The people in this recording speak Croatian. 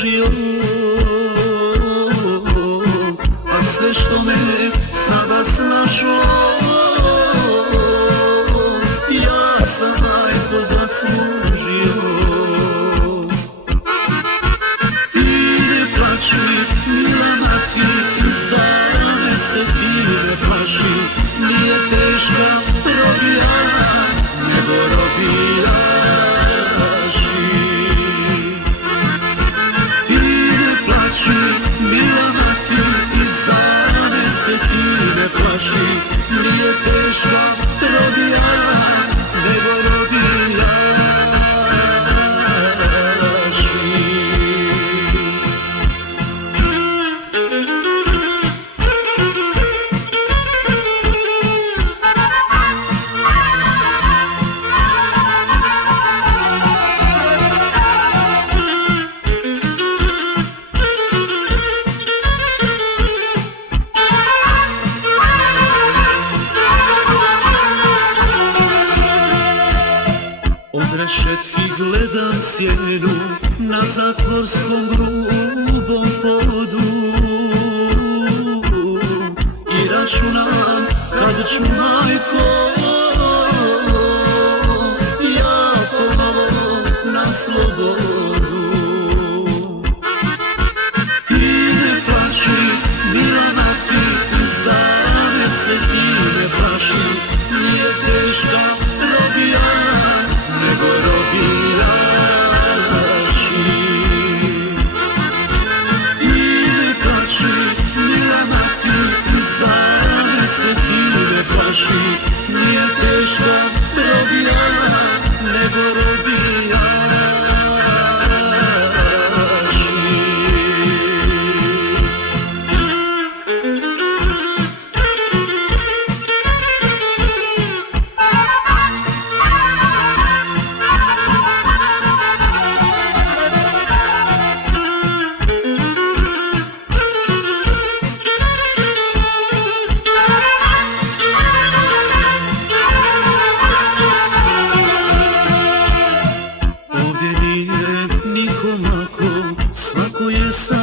zaslužio, a sve što me sada snašlo, ja sam majko zaslužio. Ti ne plači, mila mati, za me se ti ne plaši, nije teška robija, nego robija živ. Ti ne plači, mila mati, za me se ti ne plaši, nije teška robija, nego robija živ. Od rešetki gledam sjenu na zatvorskom grubom podu i računam kad ću, majko, ja pomalo na slobodu. Ti ne plači, mila mati, za me se ti ne plaši, nije teška robija, nego robija živ. I ne plači, mila mati, za me se ti ne plaši, nije teška robija, nego robija živ. Ovdje nije nikom lako, svako je sam